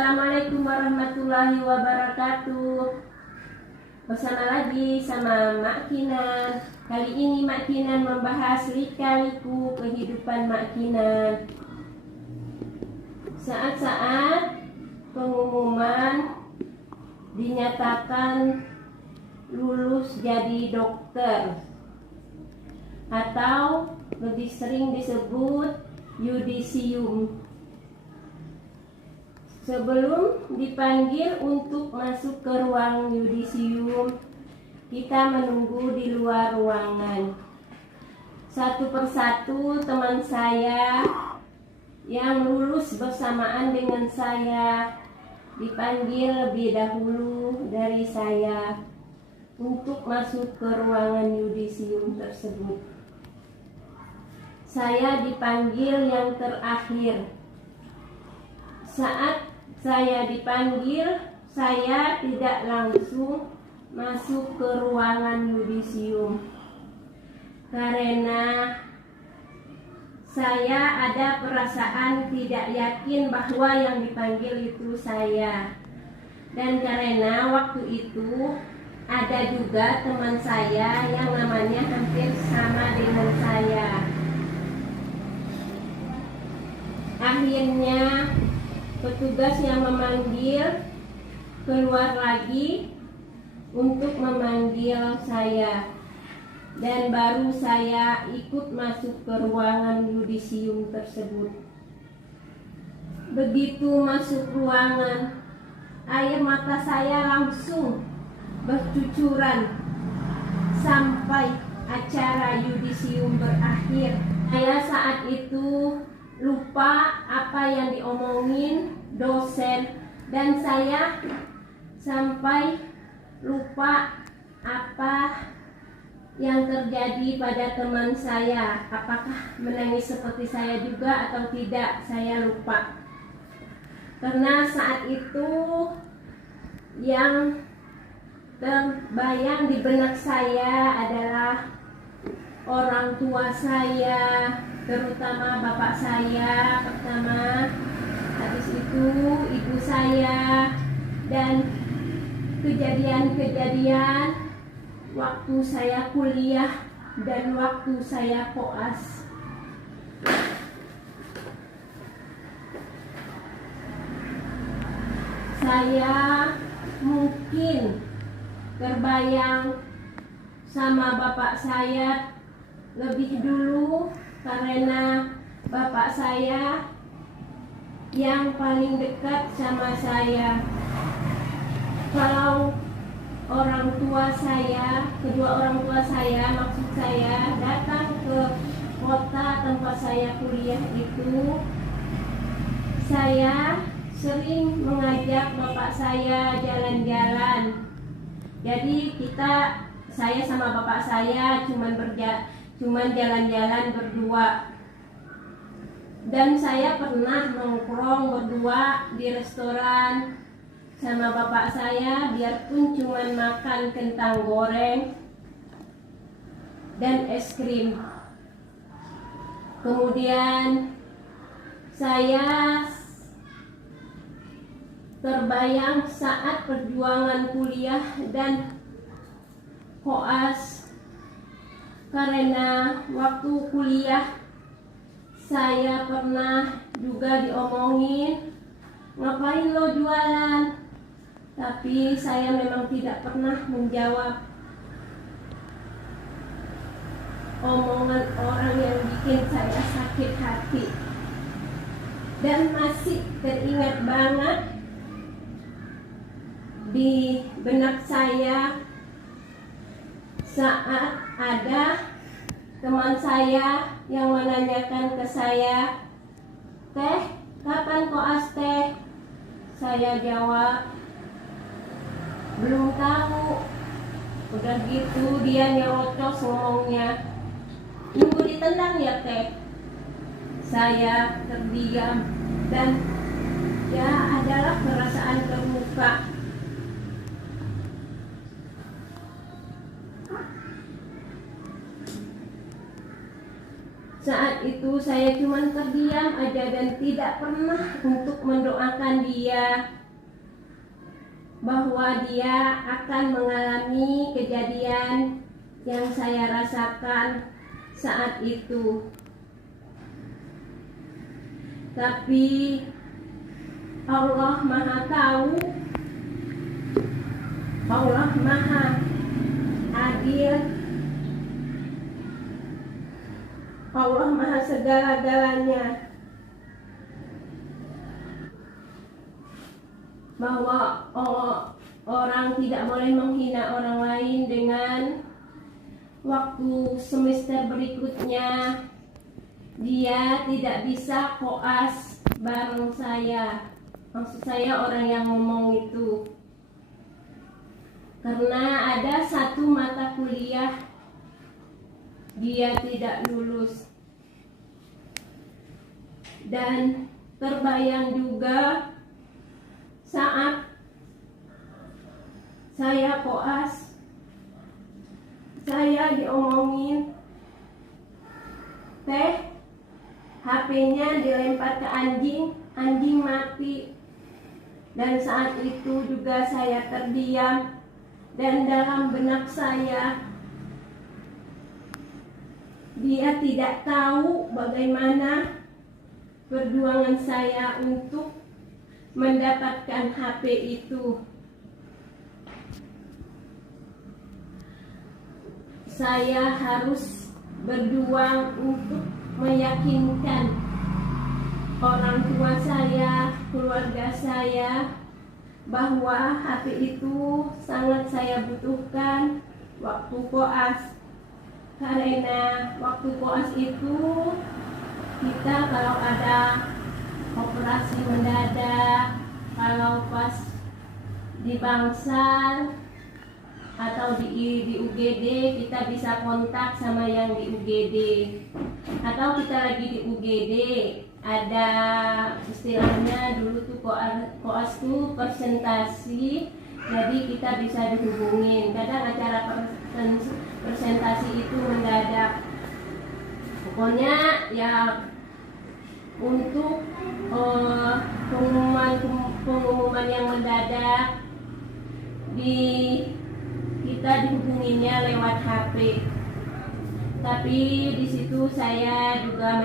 Assalamualaikum warahmatullahi wabarakatuh. Bersama lagi sama Mak Kinan. Kali ini Mak Kinan membahas lika-liku kehidupan Mak Kinan. Saat-saat pengumuman dinyatakan lulus jadi dokter, atau lebih sering disebut yudisium. Sebelum dipanggil untuk masuk ke ruang yudisium, kita menunggu di luar ruangan. Satu persatu teman saya yang lulus bersamaan dengan saya dipanggil lebih dahulu dari saya untuk masuk ke ruangan yudisium tersebut. Saya dipanggil yang terakhir. Saat saya dipanggil, saya tidak langsung masuk ke ruangan yudisium karena saya ada perasaan tidak yakin bahwa yang dipanggil itu saya. Dan karena waktu itu ada juga teman saya yang namanya hampir sama dengan saya. Akhirnya petugas yang memanggil keluar lagi untuk memanggil saya, dan baru saya ikut masuk ke ruangan yudisium tersebut. Begitu masuk ruangan, air mata saya langsung bercucuran sampai acara yudisium berakhir. Saya saat itu lupa apa yang diomongin dosen, dan saya sampai lupa apa yang terjadi pada teman saya. Apakah menangis seperti saya juga atau tidak, saya lupa. Karena saat itu yang terbayang di benak saya adalah orang tua saya, terutama bapak saya pertama, habis itu ibu saya, dan kejadian-kejadian waktu saya kuliah dan waktu saya koas. Saya mungkin terbayang sama bapak saya lebih dulu karena bapak saya yang paling dekat sama saya. Kalau orang tua saya, kedua orang tua saya, maksud saya, datang ke kota tempat saya kuliah itu, saya sering mengajak bapak saya jalan-jalan. Jadi saya sama bapak saya cuman jalan-jalan berdua. Dan saya pernah nongkrong berdua di restoran sama bapak saya, biarpun cuman makan kentang goreng dan es krim. Kemudian saya terbayang saat perjuangan kuliah dan koas, karena waktu kuliah saya pernah juga diomongin, ngapain lo jualan? Tapi saya memang tidak pernah menjawab omongan orang yang bikin saya sakit hati. Dan masih teringat banget di benak saya saat ada teman saya yang menanyakan ke saya, "Teh, kapan koas teh?" Saya jawab, "Belum tahu." Udah gitu dia nyerocos ngomongnya, "Nunggu ditendang ya teh?" Saya terdiam dan ya adalah perasaan terluka. Saat itu saya cuma terdiam aja dan tidak pernah untuk mendoakan dia bahwa dia akan mengalami kejadian yang saya rasakan saat itu. Tapi Allah Maha tahu, Allah Maha adil, Allah Maha segala-galanya, bahwa orang tidak boleh menghina orang lain dengan waktu semester berikutnya dia tidak bisa koas bareng saya. Maksud saya orang yang ngomong itu, karena ada satu mata kuliah dia tidak lulus. Dan terbayang juga saat saya koas, saya diomongin, teh HP-nya dilempar ke anjing, anjing mati. Dan saat itu juga saya terdiam, dan dalam benak saya, dia tidak tahu bagaimana perjuangan saya untuk mendapatkan HP itu. Saya harus berjuang untuk meyakinkan orang tua saya, keluarga saya, bahwa HP itu sangat saya butuhkan waktu koas. Karena waktu koas itu kita kalau ada operasi mendadak, kalau pas di Bangsal atau di UGD, kita bisa kontak sama yang di UGD. Atau kita lagi di UGD, ada istilahnya dulu tuh koas tuh presentasi, jadi kita bisa dihubungin. Kadang acara presentasi itu mendadak. Pokoknya ya untuk pengumuman yang mendadak kita dihubunginya lewat HP. Tapi di situ saya juga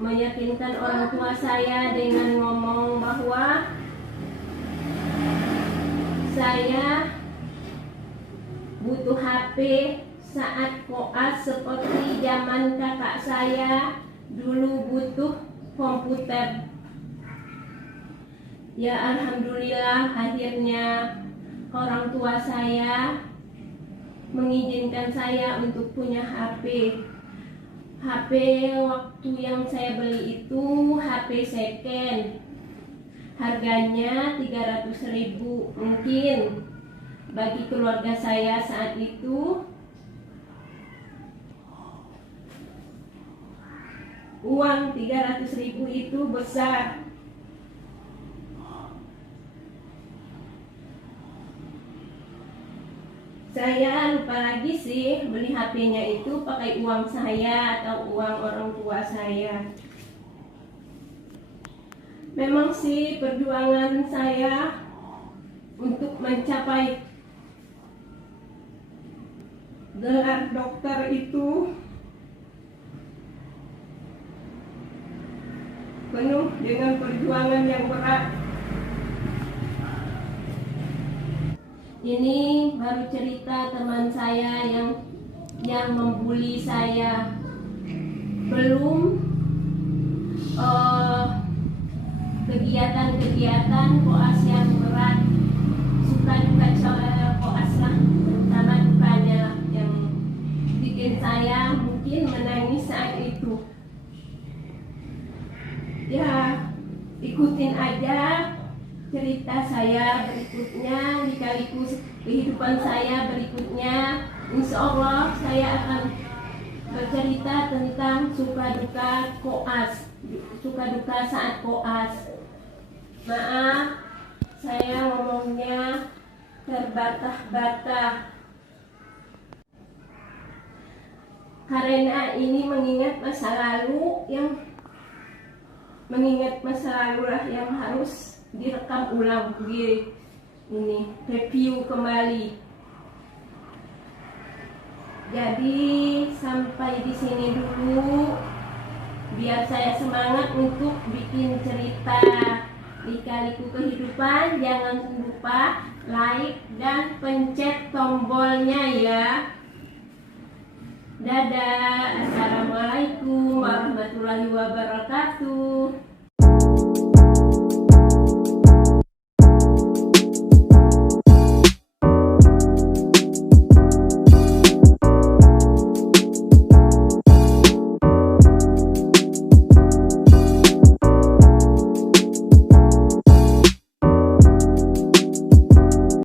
meyakinkan orang tua saya dengan ngomong bahwa saya butuh HP saat koas seperti zaman kakak saya dulu butuh komputer. Ya alhamdulillah akhirnya orang tua saya mengizinkan saya untuk punya HP. HP waktu yang saya beli itu HP second, harganya 300.000. Mungkin bagi keluarga saya saat itu uang 300.000 itu besar. Saya lupa lagi sih beli HP-nya itu pakai uang saya atau uang orang tua saya. Memang sih perjuangan saya untuk mencapai gelar dokter itu penuh dengan perjuangan yang berat. Ini baru cerita teman saya yang membuli saya. Belum kegiatan-kegiatan koas yang berat, suka-duka koas lah, terutama dukanya yang bikin saya mungkin menangis saat itu. Ya, ikutin aja cerita saya berikutnya, sekaligus kehidupan saya berikutnya. Insya Allah saya akan bercerita tentang suka-duka koas, suka-duka saat koas. Maaf, saya ngomongnya terbatah-batah. karena ini mengingat masa lalu lah yang harus direkam ulang, ini review kembali. Jadi sampai di sini dulu, biar saya semangat untuk bikin cerita Lika-Liku Kehidupan. Jangan lupa like dan pencet tombolnya ya. Dadah, assalamualaikum warahmatullahi wabarakatuh.